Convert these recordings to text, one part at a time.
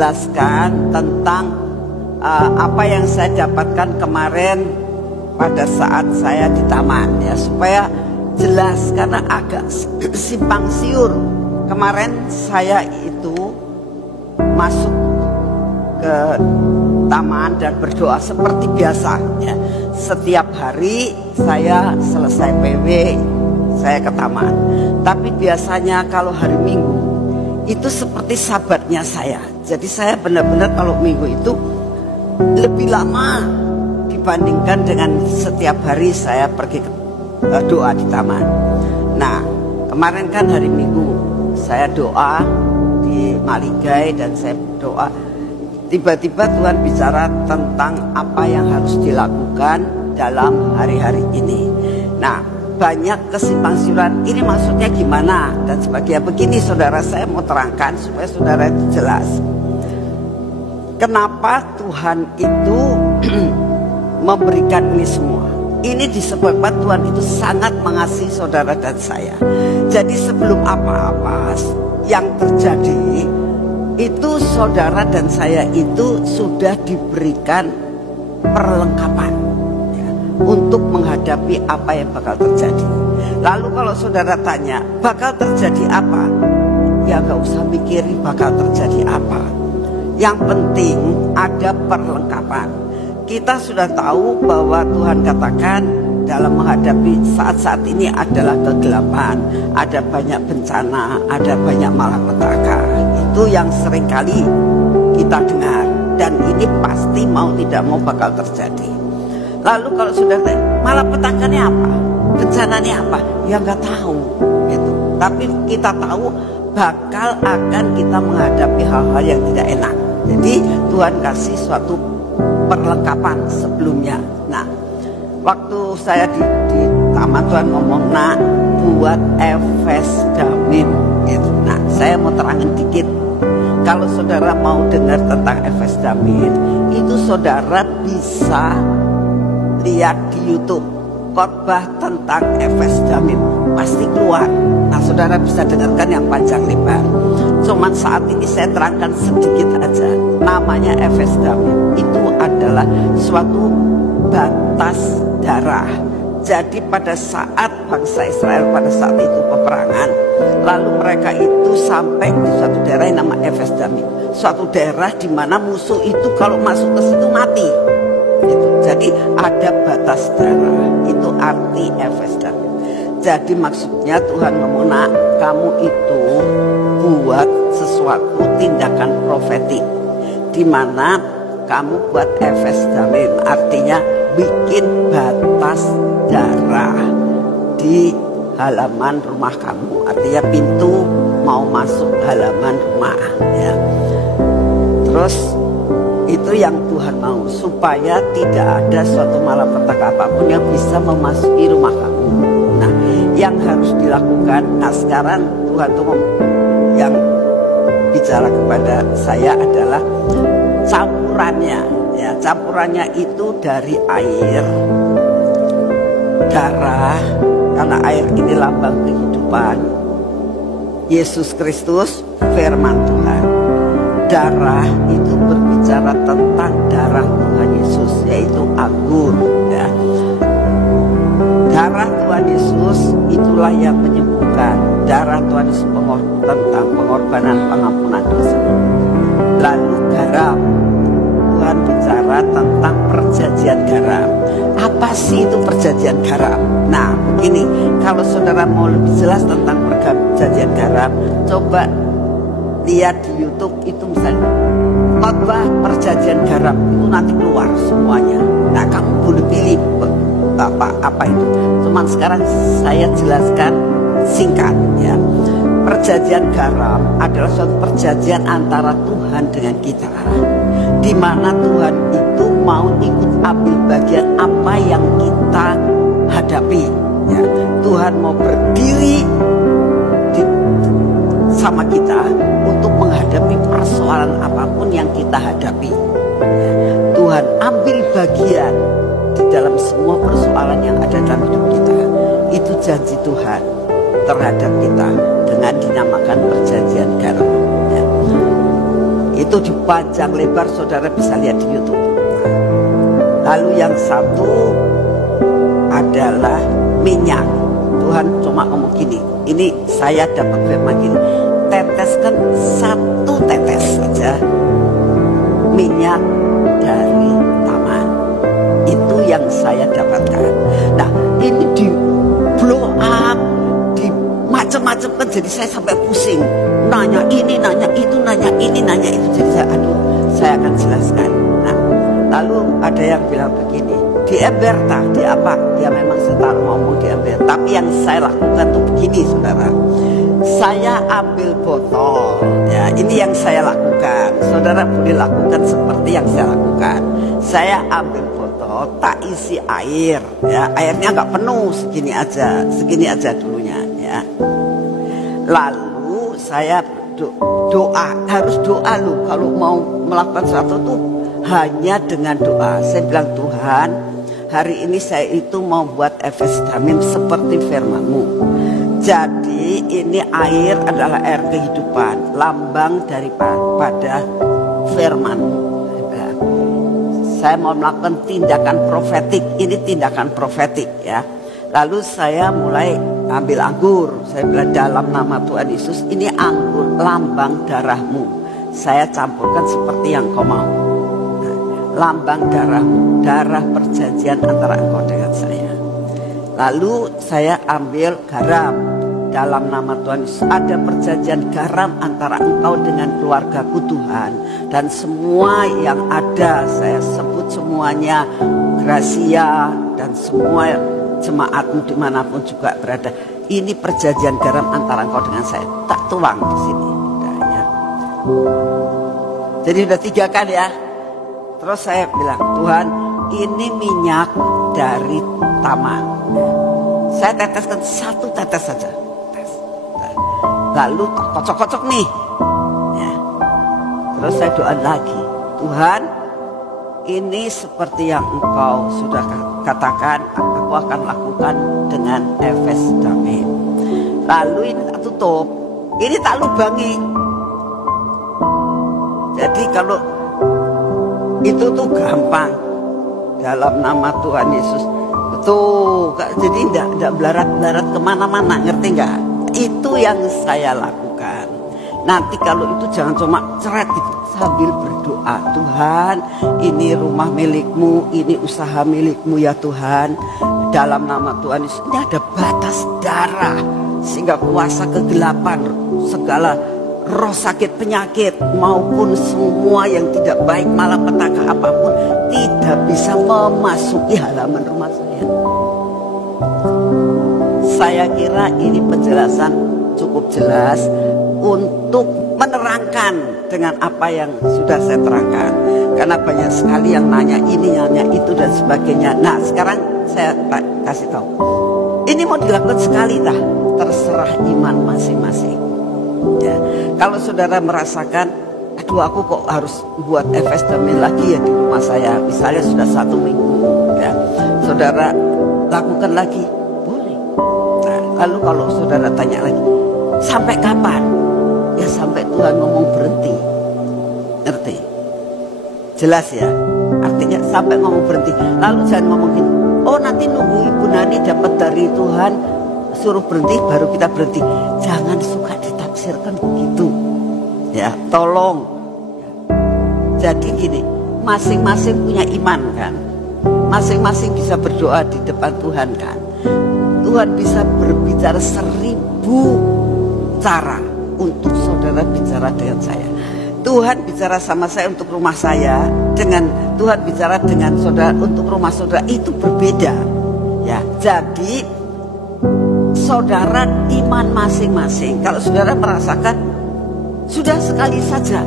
menjelaskan tentang apa yang saya dapatkan kemarin pada saat saya di taman, ya, supaya jelas, karena agak simpang siur. Kemarin saya itu masuk ke taman dan berdoa seperti biasa, ya. Setiap hari saya selesai PW saya ke taman. Tapi biasanya kalau hari Minggu itu seperti sahabatnya saya. Jadi saya benar-benar kalau Minggu itu lebih lama dibandingkan dengan setiap hari saya pergi ke doa di taman. Nah, kemarin kan hari Minggu saya doa di Maligai dan saya doa. Tiba-tiba Tuhan bicara tentang apa yang harus dilakukan dalam hari-hari ini. Nah, banyak kesimpangsiuran, ini maksudnya gimana dan sebagainya. Begini saudara, saya mau terangkan supaya saudara itu jelas. Kenapa Tuhan itu memberikan ini semua? Ini disebabkan Tuhan itu sangat mengasihi saudara dan saya. Jadi sebelum apa-apa yang terjadi, itu saudara dan saya itu sudah diberikan perlengkapan, ya, untuk menghadapi apa yang bakal terjadi. Lalu kalau saudara tanya bakal terjadi apa, ya gak usah mikirin bakal terjadi apa. Yang penting ada perlengkapan. Kita sudah tahu bahwa Tuhan katakan dalam menghadapi saat-saat ini adalah kegelapan, ada banyak bencana, ada banyak malapetaka. Itu yang seringkali kita dengar, dan ini pasti mau tidak mau bakal terjadi. Lalu kalau sudah malapetakanya apa, bencananya apa, ya nggak tahu gitu. Tapi kita tahu bakal akan kita menghadapi hal-hal yang tidak enak. Jadi Tuhan kasih suatu perlengkapan sebelumnya. Nah, waktu saya di taman Tuhan ngomong, nak buat Efes Damim gitu. Nah, saya mau terangin dikit. Kalau saudara mau dengar tentang Efes Damim, itu saudara bisa lihat di YouTube khotbah tentang Efes Damim, pasti keluar. Nah, saudara bisa dengarkan yang panjang lebar. Cuman saat ini saya terangkan sedikit aja. Namanya Efes Damim itu adalah suatu batas darah. Jadi pada saat bangsa Israel pada saat itu peperangan, lalu mereka itu sampai di suatu daerah yang nama Efes Damim, suatu daerah di mana musuh itu kalau masuk ke situ mati. Gitu. Jadi ada batas darah, itu arti Efes Damim. Jadi maksudnya Tuhan ngomong, nak, kamu itu buat sesuatu tindakan profetik, di mana kamu buat Efes Damim, artinya bikin batas darah di halaman rumah kamu, artinya pintu mau masuk halaman rumah, ya. Terus itu yang Tuhan mau, supaya tidak ada suatu malapetaka apapun yang bisa memasuki rumah kamu. Nah, yang harus dilakukan, nah sekarang Tuhan tuh yang bicara kepada saya adalah campurannya, ya, campurannya itu dari air, darah, karena air ini lambang kehidupan, Yesus Kristus, firman Tuhan. Darah itu berbicara tentang darah Tuhan Yesus, yaitu anggur, ya. Darah Tuhan Yesus itulah yang menyembuhkan. Darah Tuhan Yesus tentang pengorbanan pengampunan dosa. Lalu garam, Tuhan bicara tentang perjanjian garam. Apa sih itu perjanjian garam? Nah, begini, kalau saudara mau lebih jelas tentang perjanjian garam, coba lihat di YouTube itu misalnya khotbah perjanjian garam, itu nanti keluar semuanya. Nah, kamu boleh pilih apa itu. Cuman sekarang saya jelaskan singkat, ya. Perjanjian garam adalah suatu perjanjian antara Tuhan dengan kita, di mana Tuhan itu mau ikut ambil bagian apa yang kita hadapi, ya. Tuhan mau berdiri sama kita untuk menghadapi persoalan apapun yang kita hadapi. Tuhan ambil bagian di dalam semua persoalan yang ada dalam hidup kita. Itu janji Tuhan terhadap kita dengan dinamakan perjanjian garam, ya. Itu dipanjang lebar, saudara bisa lihat di YouTube. Lalu yang satu adalah minyak. Tuhan cuma ngomong gini, ini saya dapat firman gini, teteskan satu tetes saja minyak dari taman. Itu yang saya dapatkan. Nah, ini di blow up, di macam-macam kan, jadi saya sampai pusing. Nanya ini, nanya itu, nanya ini, nanya itu. Jadi saya akan jelaskan. Nah, lalu ada yang bilang begini, di ember tah, di apa? Ya memang saya ngomong di ember. Tapi yang saya lakukan tuh begini, saudara. Saya ambil botol, ya ini yang saya lakukan. Saudara boleh lakukan seperti yang saya lakukan. Saya ambil botol, tak isi air, ya airnya nggak penuh, segini aja dulunya, ya. Lalu saya doa, harus doa loh kalau mau melakukan sesuatu tuh hanya dengan doa. Saya bilang, Tuhan, hari ini saya itu mau buat Efes Damim seperti firman-Mu. Jadi ini air adalah air kehidupan, lambang daripada firman-Mu. Saya mau melakukan tindakan profetik, ini tindakan profetik, ya. Lalu saya mulai ambil anggur. Saya bilang, dalam nama Tuhan Yesus, ini anggur lambang darah-Mu. Saya campurkan seperti yang Kau mau. Nah, lambang darah-Mu, darah perjanjian antara Engkau dengan saya. Lalu saya ambil garam. Dalam nama Tuhan Yesus, ada perjanjian garam antara Engkau dengan keluargaku, Tuhan. Dan semua yang ada, saya sebut semuanya, Gracia dan semua jemaatmu dimanapun juga berada. Ini perjanjian garam antara Engkau dengan saya. Tak tuang di sini. Nah, ya. Jadi udah 3 kali, ya. Terus saya bilang, Tuhan, ini minyak dari taman. Saya teteskan satu tetes saja. Lalu kocok-kocok nih, ya. Terus saya doa lagi, Tuhan, ini seperti yang Engkau sudah katakan, aku akan lakukan dengan Efes Damim. Lalu ini tak tutup, ini tak lubangi. Jadi kalau itu tuh gampang, dalam nama Tuhan Yesus. Tuh, jadi tidak belarat-belarat kemana-mana, ngerti nggak? Itu yang saya lakukan. Nanti kalau itu jangan cuma ceret gitu, sambil berdoa, Tuhan, ini rumah milik-Mu, ini usaha milik-Mu ya Tuhan. Dalam nama Tuhan Yesus, ini ada batas darah sehingga kuasa kegelapan, segala roh sakit penyakit maupun semua yang tidak baik, malapetaka apapun tidak bisa memasuki halaman rumah saya. Saya kira ini penjelasan cukup jelas untuk menerangkan dengan apa yang sudah saya terangkan. Karena banyak sekali yang nanya ini, nanya itu dan sebagainya. Nah, sekarang saya kasih tahu. Ini mau dilakukan sekali dah, terserah iman masing-masing. Ya, kalau saudara merasakan, aduh aku kok harus buat Efes Damim lagi ya di rumah saya, misalnya sudah 1 minggu, ya, saudara lakukan lagi, boleh. Nah, lalu kalau saudara tanya lagi, sampai kapan? Ya sampai Tuhan ngomong berhenti, ngerti? Jelas ya, artinya sampai ngomong berhenti. Lalu jangan ngomong gini, oh nanti nunggu Ibu Nani dapat dari Tuhan suruh berhenti baru kita berhenti. Jangan suka ditafsirkan begitu, ya tolong. Jadi gini, masing-masing punya iman kan, masing-masing bisa berdoa di depan Tuhan kan. Tuhan bisa berbicara 1000 cara untuk saudara bicara dengan saya. Tuhan bicara sama saya untuk rumah saya, dengan Tuhan bicara dengan saudara untuk rumah saudara, itu berbeda. Ya, jadi saudara iman masing-masing. Kalau saudara merasakan sudah sekali saja,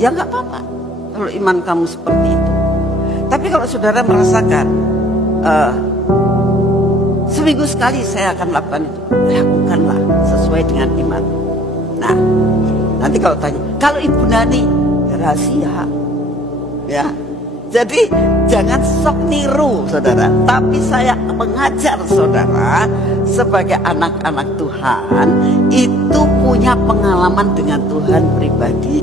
ya nggak apa-apa kalau iman kamu seperti itu. Tapi kalau saudara merasakan seminggu sekali saya akan lakukan itu, lakukanlah sesuai dengan iman. Nah, nanti kalau tanya, kalau Ibu Nani, ya rahasia, ya. Jadi jangan sok niru saudara, tapi saya mengajar saudara sebagai anak-anak Tuhan itu punya pengalaman dengan Tuhan pribadi.